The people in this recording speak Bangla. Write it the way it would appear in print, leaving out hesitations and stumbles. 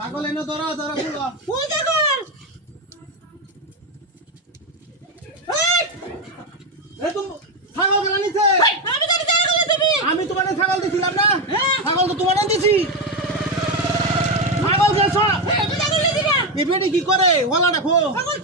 পাগল এনে ধরা ধরা গুলো ওই দেখো এ তুমি ছাগল গলা নিছে আমি জানি ছাগল দিবি আমি তোমারে ছাগল দিছিলাম না ছাগল তো তোমারে দিছি ছাগল গেছ আমি ছাগল দিবি না এবেডি কি করে ওলা দেখো ছাগল